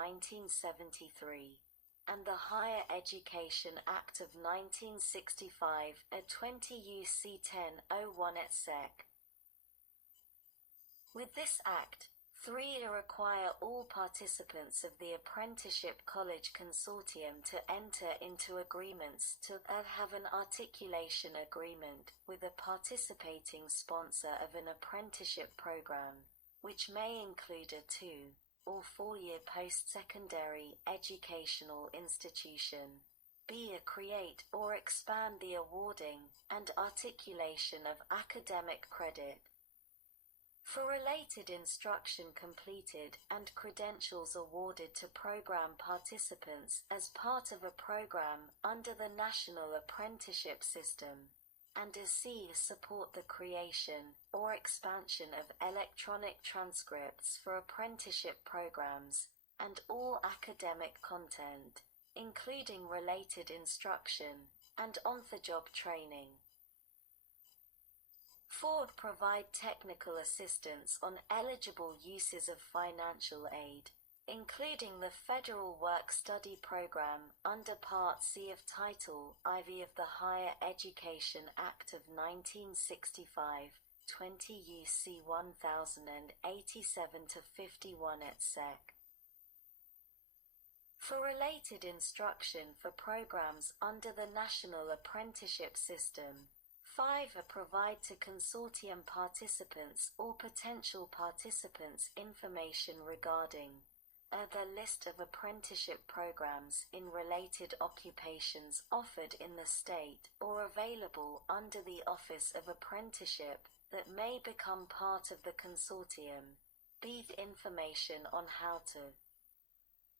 1973, and the Higher Education Act of 1965 at 20 U.C. 1001 et seq. With this Act, 3 require all participants of the Apprenticeship College Consortium to enter into agreements to have an articulation agreement with a participating sponsor of an apprenticeship program, which may include a 2- or 4-year post-secondary educational institution. B. Create or expand the awarding and articulation of academic credit. For related instruction completed and credentials awarded to program participants as part of a program under the National Apprenticeship System, and C. Support the creation or expansion of electronic transcripts for apprenticeship programs and all academic content, including related instruction and on-the-job training. 4. Provide technical assistance on eligible uses of financial aid, including the Federal Work-Study Program under Part C of Title IV of the Higher Education Act of 1965, 20 U.C. 1087-51 et seq. For related instruction for programs under the National Apprenticeship System, 5. Provide to consortium participants or potential participants information regarding the list of apprenticeship programs in related occupations offered in the state or available under the Office of Apprenticeship that may become part of the consortium. B. Information on how to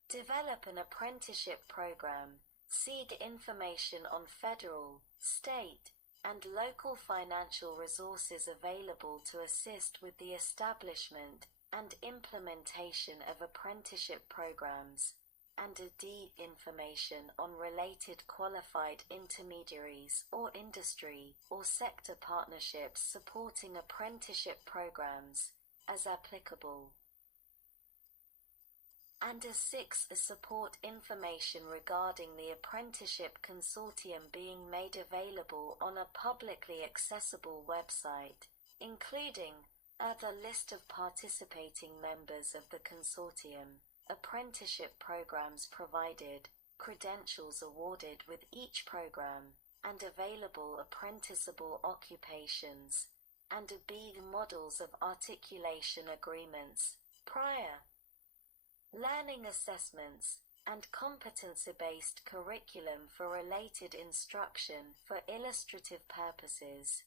develop an apprenticeship program. C. Information on federal, state, and local financial resources available to assist with the establishment and implementation of apprenticeship programs, and D. Information on related qualified intermediaries or industry or sector partnerships supporting apprenticeship programs, as applicable. And 6. Support information regarding the apprenticeship consortium being made available on a publicly accessible website, including the list of participating members of the consortium, apprenticeship programs provided, credentials awarded with each program, and available apprenticeable occupations, and B. Models of articulation agreements, prior learning assessments, and competency-based curriculum for related instruction for illustrative purposes.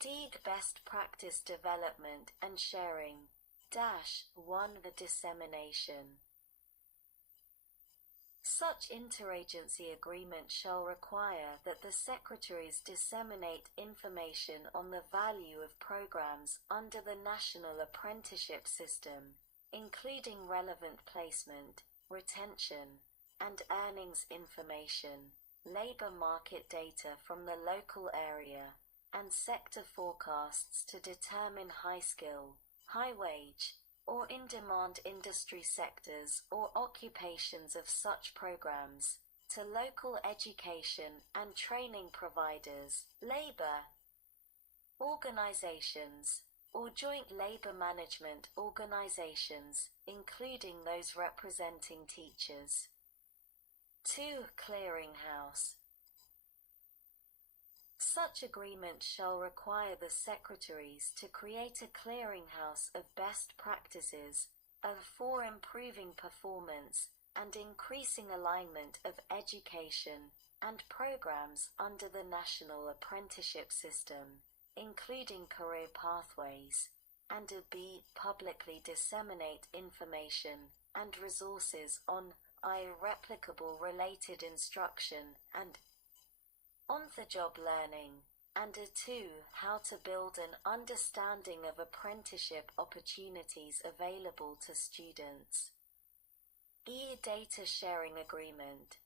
D. Best practice development and sharing. 1. The dissemination. Such interagency agreement shall require that the secretaries disseminate information on the value of programs under the National Apprenticeship System, including relevant placement, retention, and earnings information, labor market data from the local area, and sector forecasts to determine high-skill, high-wage, or in-demand industry sectors or occupations of such programs, to local education and training providers, labor organizations, or joint labor management organizations, including those representing teachers. 2. Clearinghouse. Such agreement shall require the secretaries to create a clearinghouse of best practices for improving performance and increasing alignment of education and programs under the National Apprenticeship System, including career pathways, and B. Publicly disseminate information and resources on replicable related instruction and on-the-job learning, and 2. How to build an understanding of apprenticeship opportunities available to students. E. Data sharing agreement.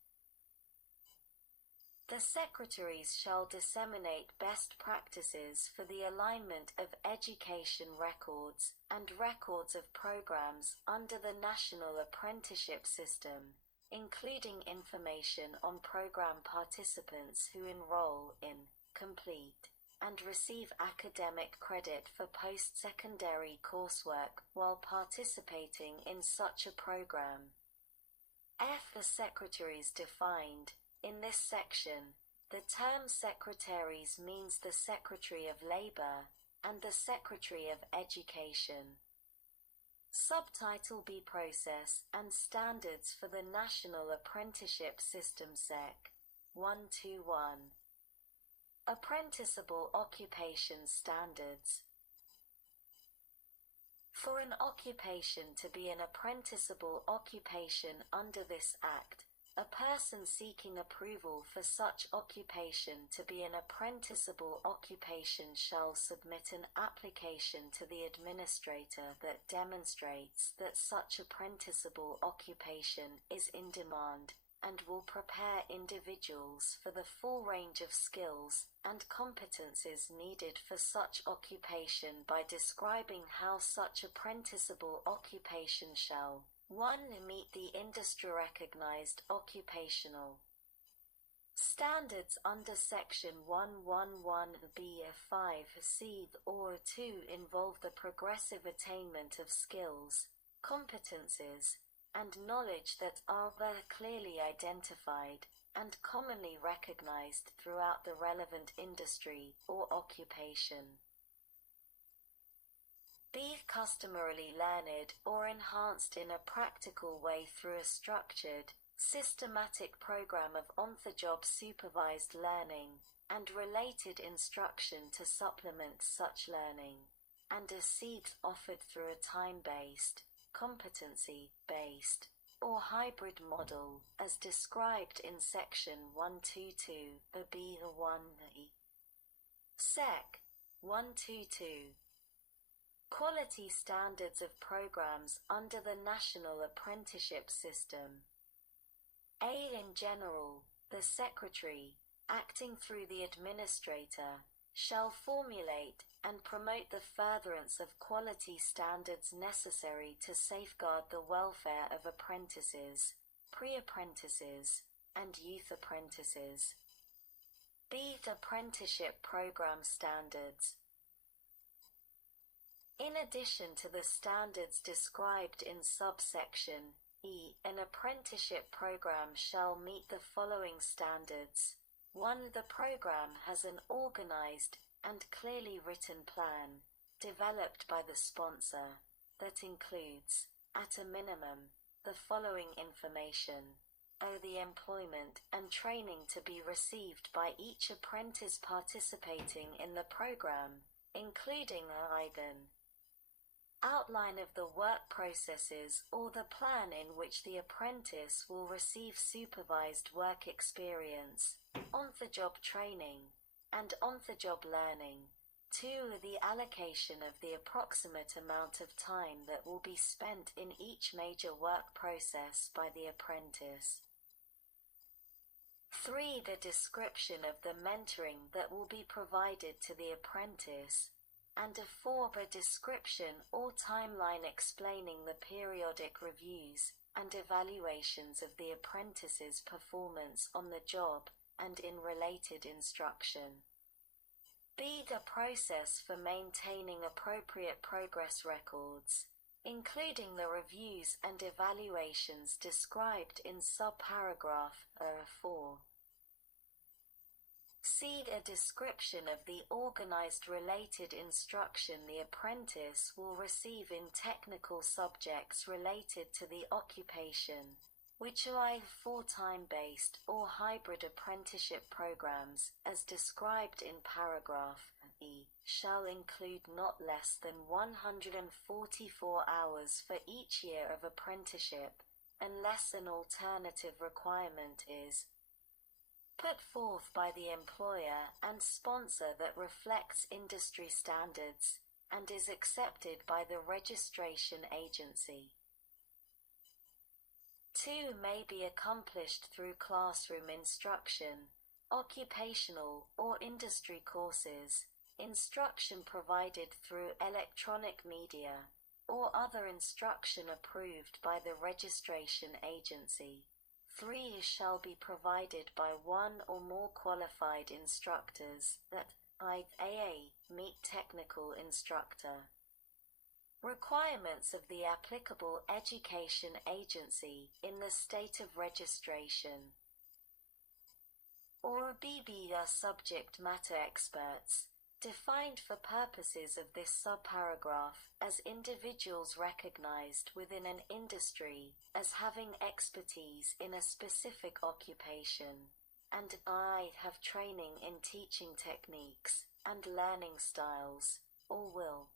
The secretaries shall disseminate best practices for the alignment of education records and records of programs under the National Apprenticeship System, including information on program participants who enroll in, complete, and receive academic credit for post-secondary coursework while participating in such a program. F. The secretaries defined. In this section, the term secretaries means the Secretary of Labor and the Secretary of Education. Subtitle B. Process and Standards for the National Apprenticeship System Sec. 121. Apprenticeable Occupation Standards. For an occupation to be an apprenticeable occupation under this Act, a person seeking approval for such occupation to be an apprenticeable occupation shall submit an application to the administrator that demonstrates that such apprenticeable occupation is in demand, and will prepare individuals for the full range of skills and competencies needed for such occupation by describing how such apprenticeable occupation shall 1. Meet the industry-recognized occupational standards under Section 111(b)(5)(c) or 2. Involve the progressive attainment of skills, competencies, and knowledge that are clearly identified and commonly recognized throughout the relevant industry or occupation. Be customarily learned or enhanced in a practical way through a structured, systematic program of on-the-job supervised learning and related instruction to supplement such learning, and a seat offered through a time-based, competency-based, or hybrid model, as described in Section 122, B1E. Sec. 122. Quality standards of programs under the National Apprenticeship System. A. In general, the Secretary, acting through the Administrator, shall formulate and promote the furtherance of quality standards necessary to safeguard the welfare of apprentices, pre-apprentices, and youth apprentices. B. The Apprenticeship Program Standards. In addition to the standards described in subsection E, an apprenticeship program shall meet the following standards. 1. The program has an organized and clearly written plan, developed by the sponsor, that includes, at a minimum, the following information. The employment and training to be received by each apprentice participating in the program, including either outline of the work processes or the plan in which the apprentice will receive supervised work experience, on-the-job training, and on-the-job learning. 2. The allocation of the approximate amount of time that will be spent in each major work process by the apprentice. 3. The description of the mentoring that will be provided to the apprentice, and 4. A description or timeline explaining the periodic reviews and evaluations of the apprentice's performance on the job and in related instruction. B. The process for maintaining appropriate progress records, including the reviews and evaluations described in subparagraph 4. C. A description of the organized related instruction the apprentice will receive in technical subjects related to the occupation, which are either time-based or hybrid apprenticeship programs, as described in paragraph E, shall include not less than 144 hours for each year of apprenticeship, unless an alternative requirement is put forth by the employer and sponsor that reflects industry standards and is accepted by the registration agency. 2. May be accomplished through classroom instruction, occupational or industry courses, instruction provided through electronic media, or other instruction approved by the registration agency. 3 shall be provided by one or more qualified instructors that, i.e., meet technical instructor requirements of the applicable education agency in the state of registration. Or BB are subject matter experts, defined for purposes of this subparagraph as individuals recognized within an industry as having expertise in a specific occupation, and have training in teaching techniques and learning styles, or will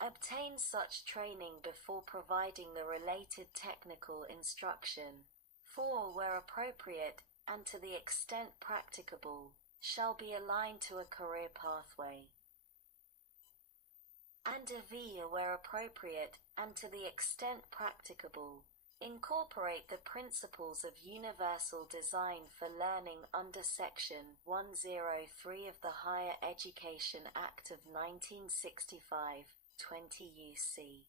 obtain such training before providing the related technical instruction. 4 where appropriate, and to the extent practicable, shall be aligned to a career pathway. And a V where appropriate, and to the extent practicable, incorporate the principles of universal design for learning under Section 103 of the Higher Education Act of 1965, 20 U.C.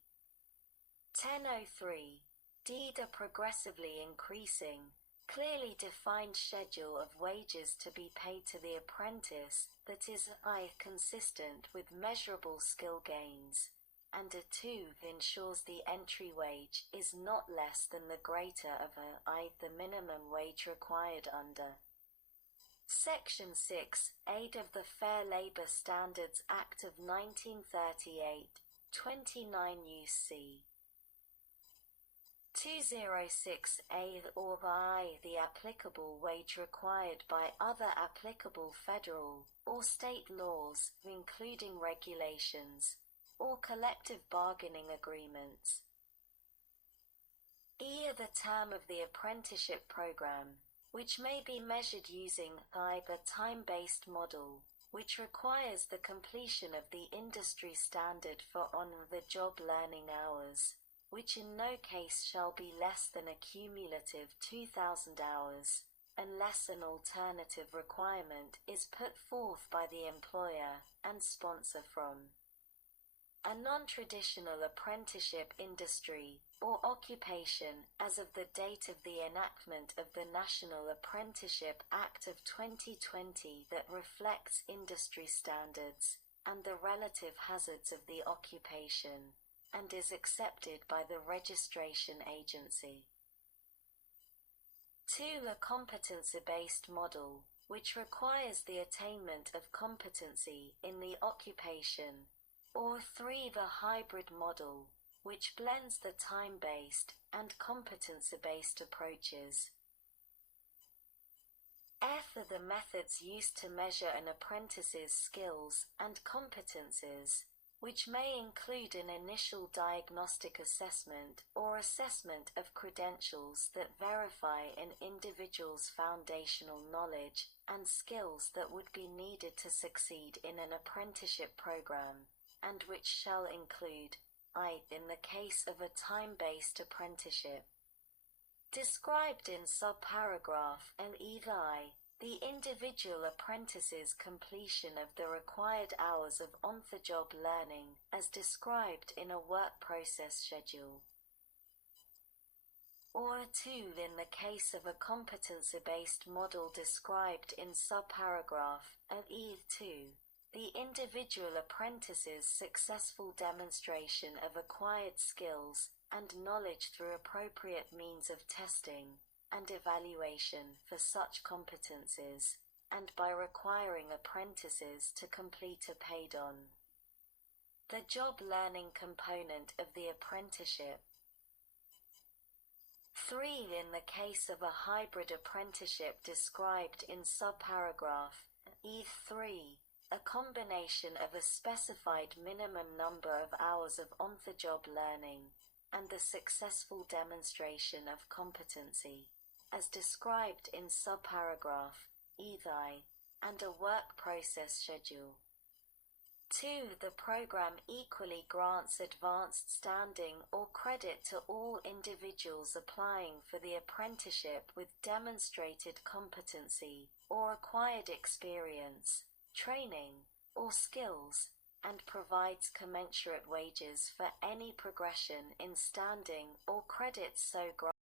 1003. D. The progressively increasing, clearly defined schedule of wages to be paid to the apprentice that is consistent with measurable skill gains, and a 2 ensures the entry wage is not less than the greater of the minimum wage required under Section 6, 8 of the Fair Labor Standards Act of 1938, 29 U.C. 206A or the applicable wage required by other applicable federal or state laws, including regulations, or collective bargaining agreements. E. The term of the apprenticeship program, which may be measured using the time-based model, which requires the completion of the industry standard for on-the-job learning hours, which in no case shall be less than a cumulative 2,000 hours, unless an alternative requirement is put forth by the employer and sponsor from a non-traditional apprenticeship industry or occupation as of the date of the enactment of the National Apprenticeship Act of 2020 that reflects industry standards and the relative hazards of the occupation, and is accepted by the registration agency. 2. A competency-based model, which requires the attainment of competency in the occupation, or 3. The hybrid model, which blends the time-based and competency-based approaches. F are the methods used to measure an apprentice's skills and competences, which may include an initial diagnostic assessment or assessment of credentials that verify an individual's foundational knowledge and skills that would be needed to succeed in an apprenticeship program, and which shall include, in the case of a time-based apprenticeship, described in subparagraph and the individual apprentice's completion of the required hours of on-the-job learning as described in a work process schedule. Or 2. In the case of a competency-based model described in subparagraph and 2. The individual apprentice's successful demonstration of acquired skills and knowledge through appropriate means of testing and evaluation for such competences, and by requiring apprentices to complete a paid-on the job learning component of the apprenticeship. 3. In the case of a hybrid apprenticeship described in subparagraph E3, a combination of a specified minimum number of hours of on-the-job learning and the successful demonstration of competency, as described in subparagraph E3, and a work process schedule. 2. The program equally grants advanced standing or credit to all individuals applying for the apprenticeship with demonstrated competency or acquired experience, training, or skills, and provides commensurate wages for any progression in standing or credits so granted.